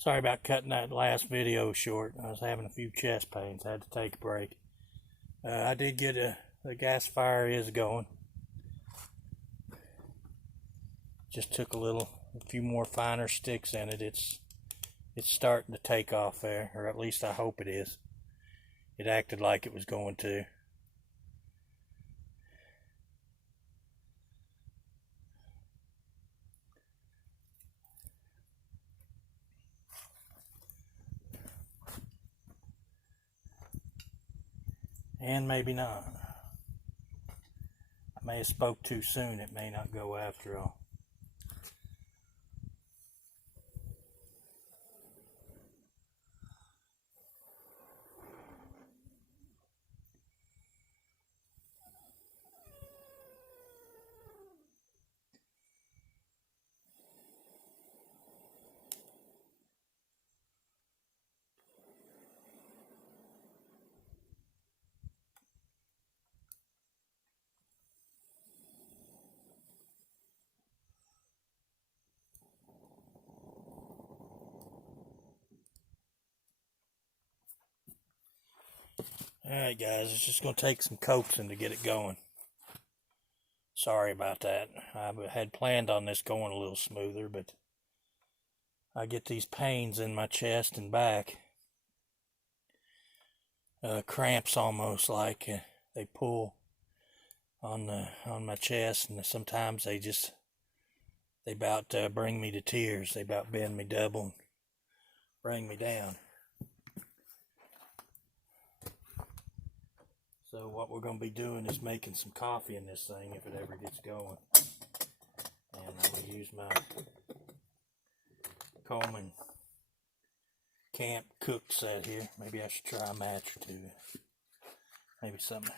Sorry about cutting that last video short. I was having a few chest pains. I had to take a break. I did get the gas fire is going. Just took a few more finer sticks in it. It's starting to take off there, or at least I hope it is. It acted like it was going to. And maybe not. I may have spoke too soon. It may not go after all. Alright guys, it's just going to take some coaxing to get it going. Sorry about that. I had planned on this going a little smoother, but I get these pains in my chest and back. Cramps almost, like they pull on my chest, and sometimes they about bring me to tears. They about bend me double and bring me down. So what we're going to be doing is making some coffee in this thing if it ever gets going. And I'm going to use my Coleman camp cook set here. Maybe I should try a match or two. Maybe something.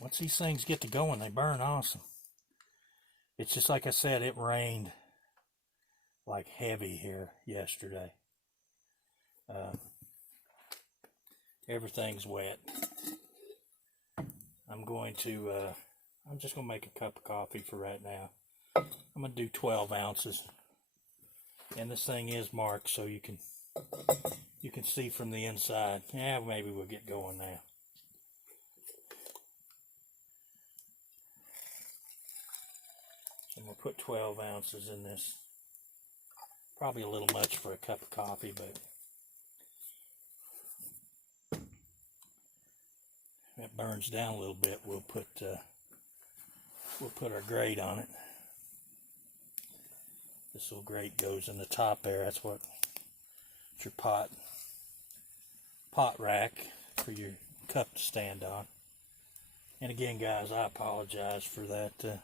Once these things get to going, they burn awesome. It's just like I said, it rained like heavy here yesterday. Everything's wet. I'm just going to make a cup of coffee for right now. I'm going to do 12 ounces. And this thing is marked so you can see from the inside. Yeah, maybe we'll get going now. I'm going to put 12 ounces in this. Probably a little much for a cup of coffee, but if it burns down a little bit, we'll put our grate on it. This little grate goes in the top there. That's what it's your pot rack for your cup to stand on. And again, guys, I apologize for that.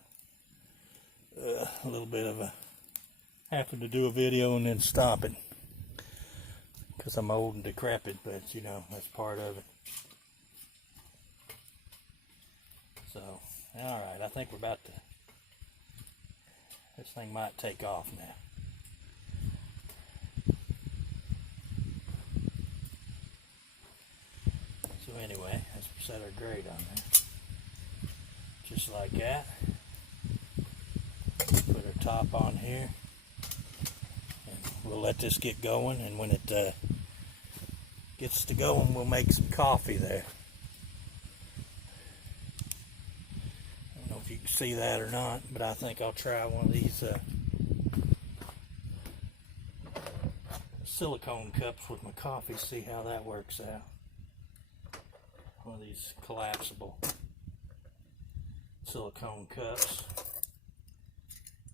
A little bit of having to do a video and then stop it because I'm old and decrepit, but you know, that's part of it. So, alright, I think we're about to, this thing might take off now. So anyway, let's set our grate on there. Just like that. Put our top on here, and we'll let this get going, and when it gets to going, we'll make some coffee there. I don't know if you can see that or not, but I think I'll try one of these silicone cups with my coffee, see how that works out. One of these collapsible silicone cups.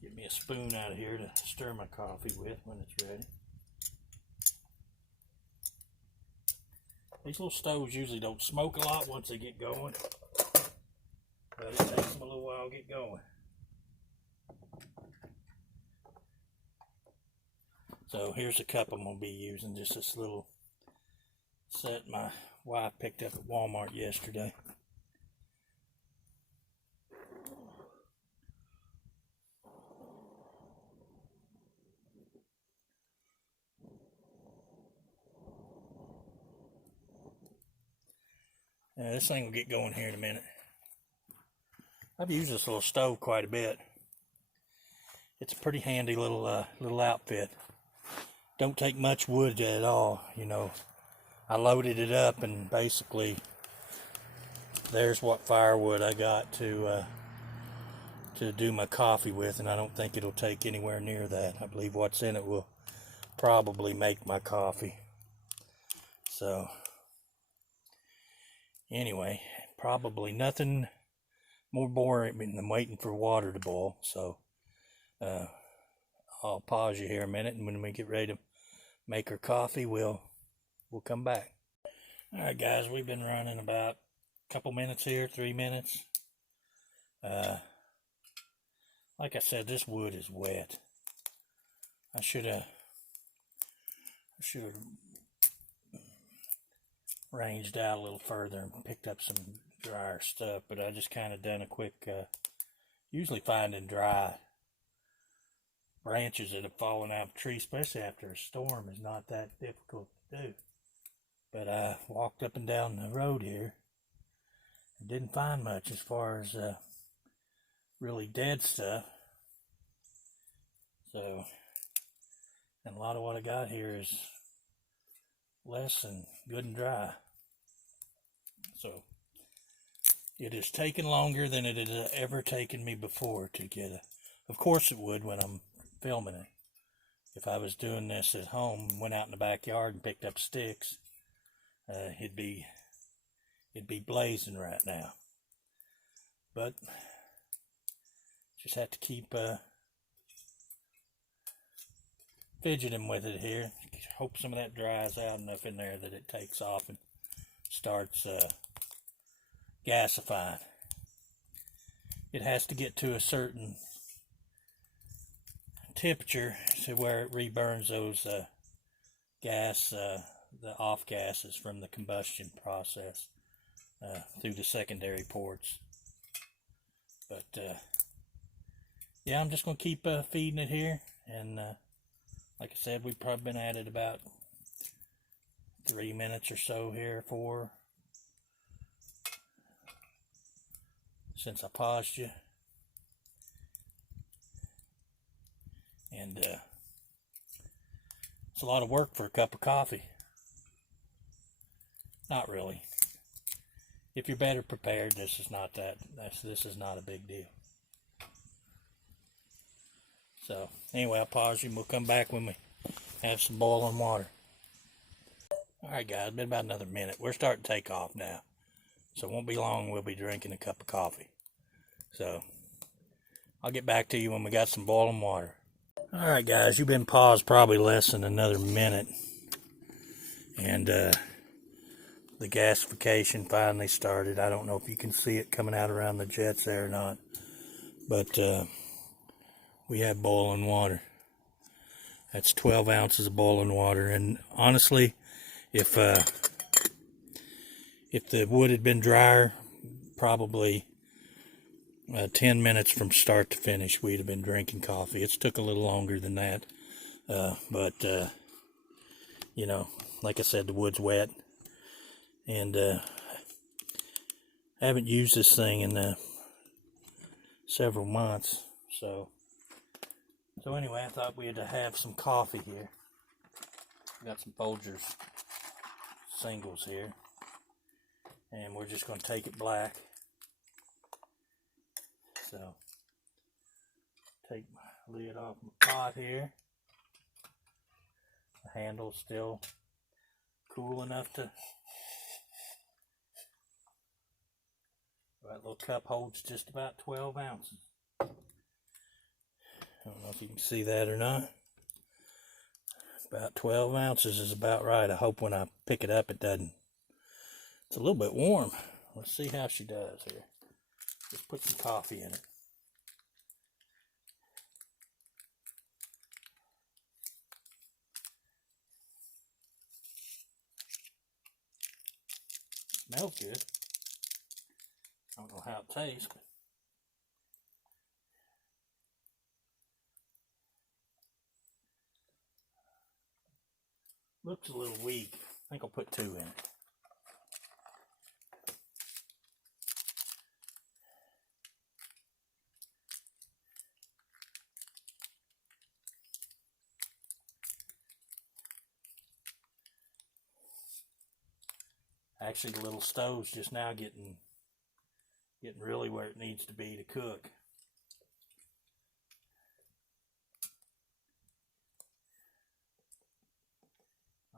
Get me a spoon out of here to stir my coffee with when it's ready. These little stoves usually don't smoke a lot once they get going, but it takes them a little while to get going. So here's the cup I'm going to be using, just this little set my wife picked up at Walmart yesterday. This thing will get going here in a minute. I've used this little stove quite a bit. It's a pretty handy little little outfit. Don't take much wood at all, you know. I loaded it up and basically there's what firewood I got to do my coffee with, and I don't think it'll take anywhere near that. I believe what's in it will probably make my coffee. So anyway, probably nothing more boring than waiting for water to boil. So I'll pause you here a minute, and when we get ready to make our coffee, we'll come back. All right, guys, we've been running about a couple minutes here, 3 minutes. Like I said, this wood is wet. I should have ranged out a little further and picked up some drier stuff, but I just kind of done a quick, usually finding dry branches that have fallen out of a tree, especially after a storm, is not that difficult to do. But I walked up and down the road here and didn't find much as far as really dead stuff. So, and a lot of what I got here is less than good and dry. So it has taken longer than it has ever taken me before to get a, of course it would when I'm filming it. If I was doing this at home, went out in the backyard and picked up sticks, it'd be blazing right now. But just have to keep fidgeting with it here. Hope some of that dries out enough in there that it takes off and starts gasifying. It has to get to a certain temperature to where it reburns those gas, the off gases from the combustion process through the secondary ports. But yeah, I'm just going to keep feeding it here, and like I said, we've probably been at it about 3 minutes or so here, 4, since I paused you. And it's a lot of work for a cup of coffee. Not really. If you're better prepared, this is not a big deal. So anyway, I'll pause you and we'll come back when we have some boiling water. Alright guys, it's been about another minute. We're starting to take off now. So it won't be long, we'll be drinking a cup of coffee. So I'll get back to you when we got some boiling water. Alright guys, you've been paused probably less than another minute. And the gasification finally started. I don't know if you can see it coming out around the jets there or not. But we have boiling water. That's 12 ounces of boiling water. And honestly, if the wood had been drier, probably 10 minutes from start to finish, we'd have been drinking coffee. It's took a little longer than that. But you know, like I said, the wood's wet. And I haven't used this thing in several months. So anyway, I thought we had to have some coffee here. Got some Folgers singles here. And we're just going to take it black. So, take my lid off my pot here. The handle's still cool enough to... That little cup holds just about 12 ounces. I don't know if you can see that or not. About 12 ounces is about right. I hope when I pick it up it doesn't. It's a little bit warm. Let's see how she does here. Just put some coffee in it. Smells good. I don't know how it tastes, but looks a little weak. I think I'll put 2 in it. Actually, the little stove's just now getting really where it needs to be to cook.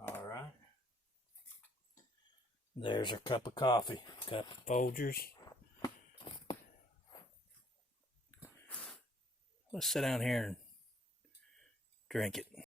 All right. There's our cup of coffee. Cup of Folgers. Let's sit down here and drink it.